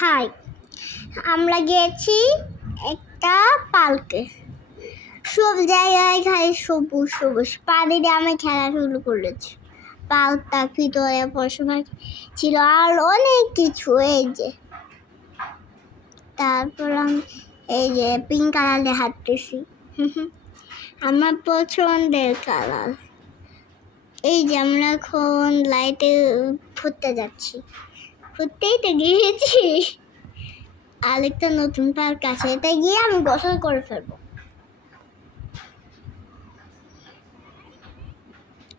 High, আমরা গিয়েছি একটা পার্কে। সব জায়গায় খালি সবুজ সবুজ, পানিতে আমি খেলা শুরু করেছি। পার্কটা ভিতরে পশুপাখি ছিল আর অনেক কিছু। এই যে তারপর আমি এই যে পিঙ্ক কালারে হাঁটতেছি। আমার পছন্দের কালার। এই যে আমরা এখন লাইটে ঘুরতে যাচ্ছি। ঘুরতেই তো গিয়েছি। আরেকটা নতুন পার্ক আছে, এতে গিয়ে আমি গোসল করে ফেলবো।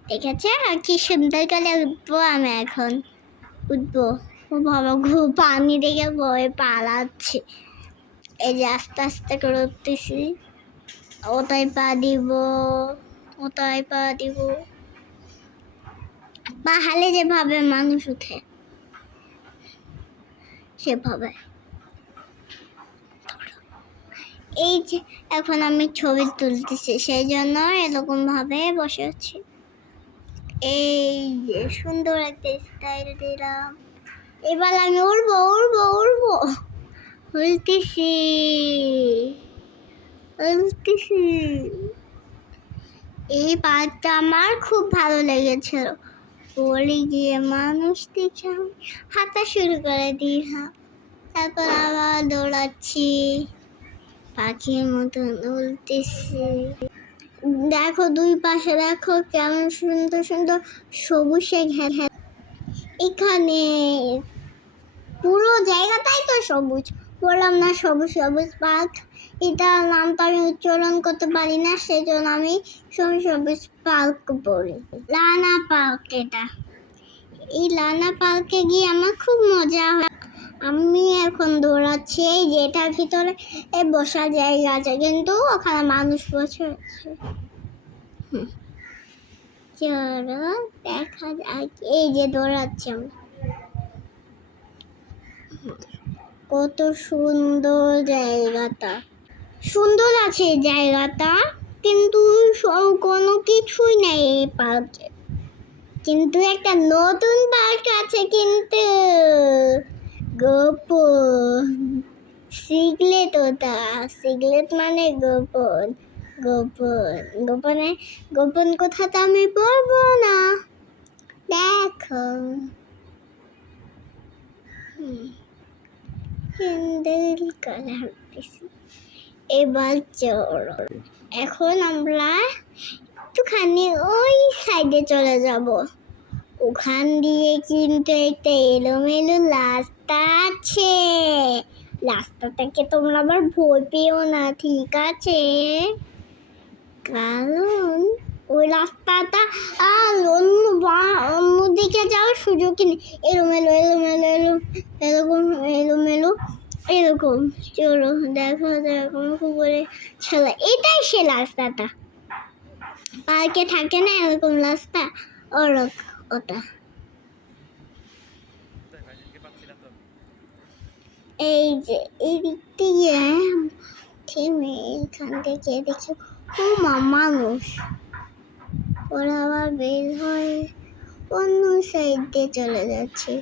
ঠিক আছে, আর কি সুন্দর করে উঠবো আমি এখন। উঠবো বাবা, পানি দেখে ভয় পালাচ্ছে। এই যে আস্তে আস্তে করে উঠতেছি। ওটাই পা দিব, ওটাই পা দিব। পাহাড়ে যেভাবে মানুষ উঠে সেভাবে। এই যে এখন আমি ছবি তুলতেছি, সেই জন্য এরকম ভাবে বসে আছি। এই যে সুন্দর একটা স্টাইল দিলাম। এবার আমি উড়বো উড়বো উড়বো। উড়তেছি উড়তেছি। এই পার্কটা আমার খুব ভালো লেগেছিল। পরে গিয়ে মানুষ দেখে আমি হাঁটা শুরু করে দিলাম। তারপর আবার দৌড়াচ্ছি, পাখির মতন উড়তেছি। দেখো দুই পাশে, দেখো কেমন সুন্দর সুন্দর সবুজে ঘেরা। এখানে পুরো জায়গাটাই তো সবুজ। বললাম না, সবুজ সবুজ পার্ক। এটার নামটা আমি উচ্চারণ করতে পারি না, সেই জন্য আমি সবুজ সবুজ পার্ক বলি। লানা পার্ক এটা। এই লানা পার্কে গিয়ে আমার খুব মজা হয়। আমি এখন দৌড়াচ্ছি। এই যে এটার ভিতরে বসার জায়গা আছে, কিন্তু ওখানে মানুষ বসে আছে। চলো দেখা যাক। এই যে দৌড়াচ্ছি আমি। কত সুন্দর জায়গাটা। সুন্দর আছে জায়গাটা, কিন্তু কোনো কিছুই নেই এই পার্কে। কিন্তু একটা নতুন পার্ক আছে, কিন্তু গোপন। সিক্রেট ওটা। সিক্রেট মানে গোপন। গোপন গোপনে গোপন কথাটা আমি বলবো না। দেখো সুন্দর করে হাঁটতেছি। এবার চলো, এখন আমরা একটুখানি ওই সাইডে চলে যাব। ওখান দিয়ে কিন্তু একটা এলোমেলো রাস্তা আছে। রাস্তাটাকে তোমরা আবার ভয় পেও না, ঠিক আছে? কারণ ওই রাস্তাটা আর অন্যদিকে যাওয়ার সুযোগ নেই। এলোমেলো এলোমেলো এরকম এলোমেলো এরকম। চলো দেখা যাক করে চলো। এটাই সে রাস্তাটা, পার্কে থাকে না এরকম রাস্তা, ওটা। এই যে এই দিক দিয়ে থেমে এখান থেকে দেখি মানুষ। ওরা আবার বের হয়ে অন্য সাইড দিয়ে চলে যাচ্ছে।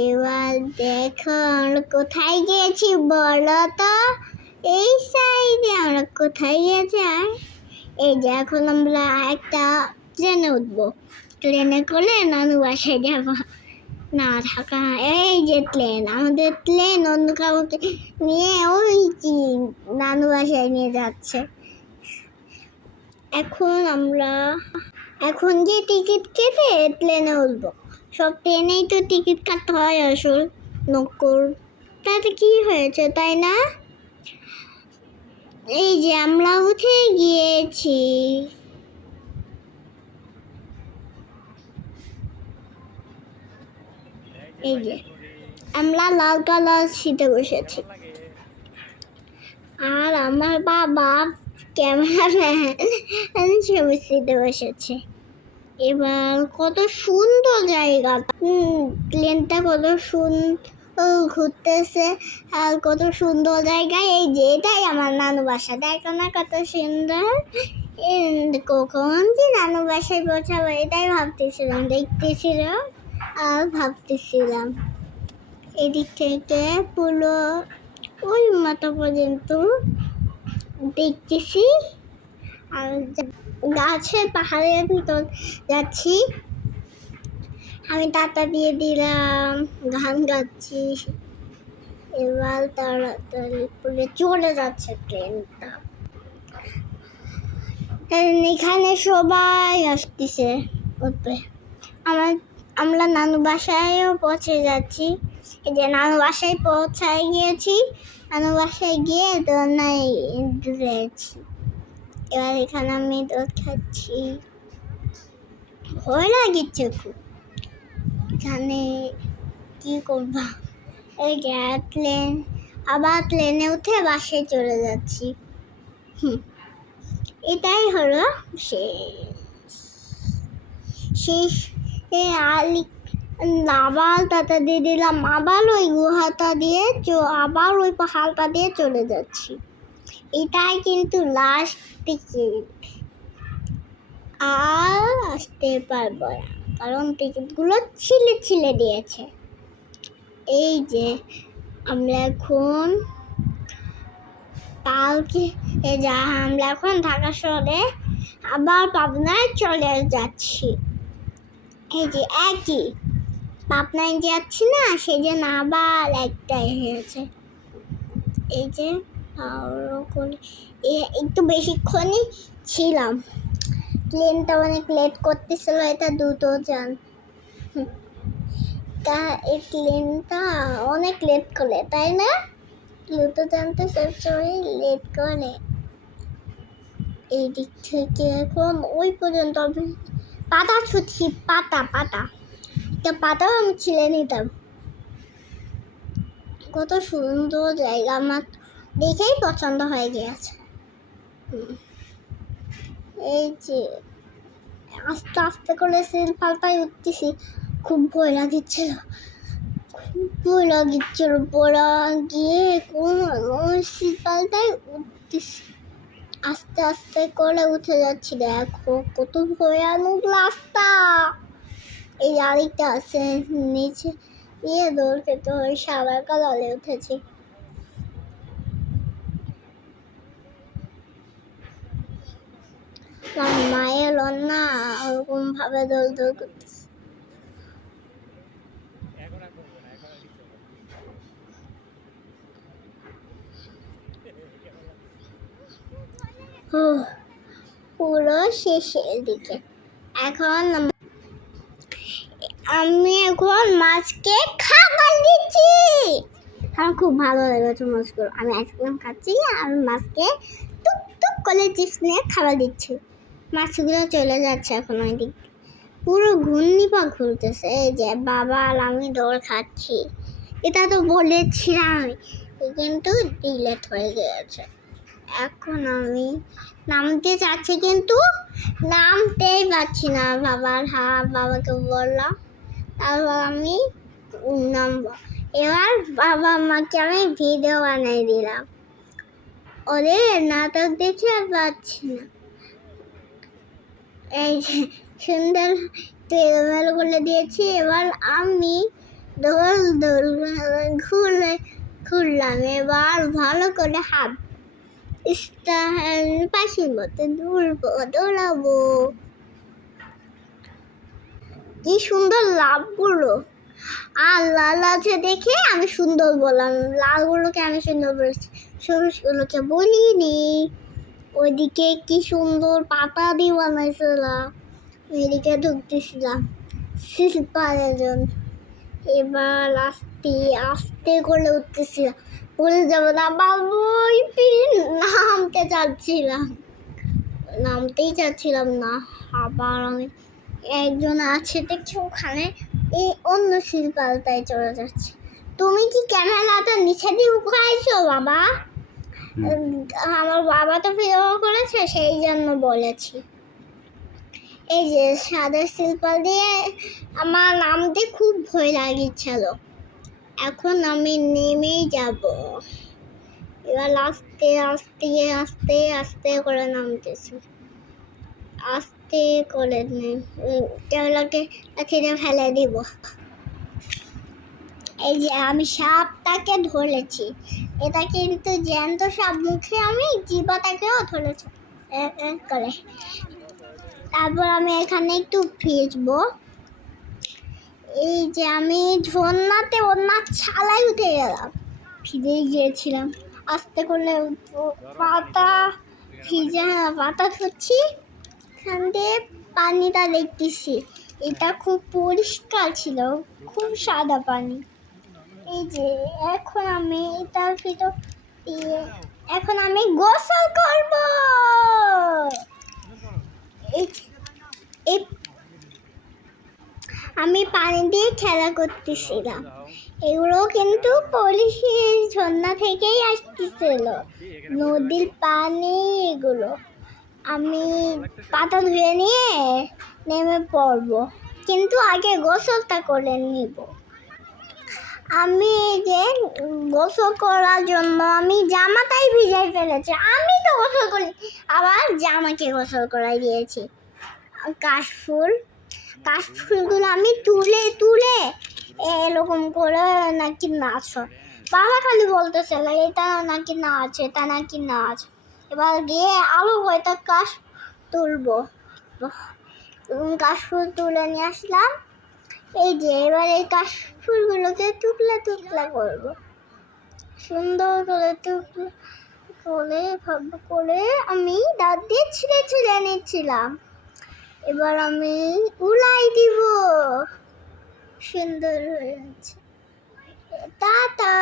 এবার দেখো আমরা কোথায় গিয়েছি বলো তো? এই সাইডে আমরা কোথায় গিয়েছি? আর এই যে এখন আমরা একটা ট্রেনে উঠবো। ট্রেনে করে নানু বাসায় যাবো। না থাকা, এই যে প্লেন, আমাদের প্লেন অন্য কাউকে নিয়ে ওই কি নানু বাসায় নিয়ে যাচ্ছে। এখন যে টিকিট কেটে প্লেনে উঠবো। সব ট্রেনেই তো টিকিট কাটতে হয়, আসল নকল। তাতে কি হয়েছে, তাই না? এই যে আমরা উঠে গিয়েছি। এই যে আমরা লাল কালার সিটে বসেছি, আর আমার বাবা ক্যামেরাম্যান সবুজ সিটে বসেছে। এবার কত সুন্দর জায়গা। প্লেনটা কত সুন্দর ঘুরতেছে, আর কত সুন্দর জায়গায়। এই যে এটাই আমার নানু বাসা, দেখো না কত সুন্দর। কখন যে নানু বাসায় পৌঁছাবো এটাই ভাবতেছিলাম, দেখতেছিলাম আর ভাবতেছিলাম। এদিক থেকে পুরো ওই মাথা পর্যন্ত দেখতেছি, আর গাছের পাহাড়ের ভিতর যাচ্ছি। আমি টাটা দিয়ে দিলাম, গান গাচ্ছি। এবার তাড়াতাড়ি করে চলে যাচ্ছে ট্রেনটা। এখানে সবাই আসতেছে উঠবে। আমরা নানু বাসায়ও পৌঁছে যাচ্ছি। এই যে নানু বাসায় পৌঁছায় গিয়েছি। নানু বাসায় গিয়ে দোলনায় দুলেছি। এবার এখানে আমি দোল খাচ্ছি। ভয় লাগিচ্ছে খুব। এখানে কি করবা? এই যে প্লেন, আবার প্লেনে উঠে বাসায় চলে যাচ্ছি। এটাই হলো শেষ। আবার টাটা দিয়ে দিলাম, আবার ওই গুহাটা দিয়ে আবার ওই পাহাড়টা দিয়ে চলে যাচ্ছি। এটাই কিন্তু লাস্ট টিকিট, আর আসতে পারবো না, কারণ টিকিটগুলো ছিলে দিয়েছে। এই যে আমরা এখন আমরা এখন ঢাকা শহরে আবার পাবনায় চলে যাচ্ছি। এই যে একই পাবনায় যাচ্ছি না, সেই জন্য আবার একটাই হয়েছে। এই যে একটু বেশিক্ষণই ছিলাম। প্লেনটা অনেক লেট করতেছিল, এটা দুটো যান। এই প্লেনটা অনেক লেট করে, তাই না? দুটো যান তো সবসময় লেট করে। এই দিক থেকে এখন ওই পর্যন্ত পাতা ছুটছি, পাতাও আমি ছিলে নিতাম। কত সুন্দর জায়গা, আমার দেখেই পছন্দ হয়ে গিয়েছে। এই যে আস্তে আস্তে করে সিল পাল্টাই উঠতেছি, খুব ভয় লাগিচ্ছিল। পড়া গিয়ে কোন সিল পাল্টাই উঠতেছি, আস্তে আস্তে করে উঠে যাচ্ছি। দেখো কত ভয়ানক রাস্তা। এই আরেকটা আছে নিচে গিয়ে দৌড় খেতে হয়, সাদা কালারে উঠেছি। মায়ের লন্না ওরকম ভাবে দৌড় করতেছে। পুরো শেষের দিকে। এখন আমি মাছকে খাবার দিচ্ছি। আমার খুব ভালো লেগেছে মাছগুলো। আমি আইসক্রিম খাচ্ছি আর মাছকে টুক টুক করে চিপস নিয়ে খাবার দিচ্ছি। মাছগুলো চলে যাচ্ছে এখন ওই দিক, পুরো ঘূর্ণিপাক ঘুরতেছে। এই যে বাবা আর আমি দৌড় খাচ্ছি। এটা তো বলেছিলাম, কিন্তু ডিলেট হয়ে গিয়েছে। এখন আমি নামতে চাচ্ছি, কিন্তু নামতেই পারছি না। বাবাকে বললাম, তারপর আমি নামবো। এবার বাবা মাকে আমি ভিডিও বানাই দিলাম। ওরে নাটক দেখে আর পাচ্ছি না। এই যে সুন্দর এলোমেলো করে দিয়েছি। এবার আমি ঘুরলাম। এবার ভালো করে পাখির মতো দৌড়াবো। কি সুন্দর লাভগুলো, আর লাল আছে দেখে আমি সুন্দর বললাম। লালগুলোকে আমি সুন্দর বলেছি, সবুজগুলোকে বলিনি। ওইদিকে কি সুন্দর পাতা দিয়ে বানাইছিলাম, এদিকে ঢুকতেছিলাম শিল্পারের জন্য। এবার আস্তে আস্তে করে উঠতেছিলাম, পড়ে যাবো না বাবুই। নামতেই চাচ্ছিলাম না। আবার আমি একজন আছে দেখছি ওখানে, এই অন্য শিল্পালটায় চলে যাচ্ছে। তুমি কি ক্যামেরাটা নিচে দিয়ে উঠাইছো বাবা? আমার বাবা তো ভিডিও করেছে, সেই জন্য বলেছি। এই যে সাদা শিল্পাল দিয়ে আমার নামতে খুব ভয় লাগিয়েছিল। এখন আমি নেমেই যাব। এবার আস্তে আস্তে আস্তে আস্তে করে নামতেছি, আস্তে করে ক্যামেরাকে ফেলে দিব। এই যে আমি সাপটাকে ধরেছি, এটা কিন্তু জ্যান্ত সাপ, মুখে আমি জিবাটাকেও ধরেছি করে। তারপর আমি এখানে একটু ভিজবো। এই যে আমি ঝর্ণাতে ওনার ছালায় উঠে গেলাম, ভিজে গিয়েছিলাম। আস্তে করলে পাতা ভিজে, পাতা ধরছি, এখান দিয়ে পানিটা দেখতেছি, এটা খুব পরিষ্কার ছিল, খুব সাদা পানি। এই যে এখন আমি এটার ভিতর দিয়ে এখন আমি গোসল করব। আমি পানি দিয়ে খেলা করতেছিলাম, এগুলো কিন্তু পলিশির ঝর্ণা থেকেই আসতেছিল, নদীর পানি এগুলো। আমি পাতা ধুয়ে নিয়ে নেমে পড়বো, কিন্তু আগে গোসলটা করে নিব। আমি যে গোসল করার জন্য আমি জামাটাই ভিজাই ফেলেছি, আমি তো গোসল করি, আবার জামাকে গোসল করাই দিয়েছি। কাশফুলগুলো আমি তুলে তুলে এরকম করে নাকি নাচ হয়। বাবা খালি বলতেছে এটা নাকি নাচ, এটা নাকি নাচ। এবার গিয়ে আরো কয়টা কাশ তুলবো, কাশফুল তুলে নিয়ে আসলাম। এই যে এবার এই কাশফুলগুলোকে টুকলা টুকলা করবো, সুন্দর করে টুকলা করে আমি দাঁত দিয়ে ছিঁড়ে ছিঁড়ে নিচ্ছিলাম। এবার আমি উলাই দিব, সুন্দর হয়েছে। টাটা।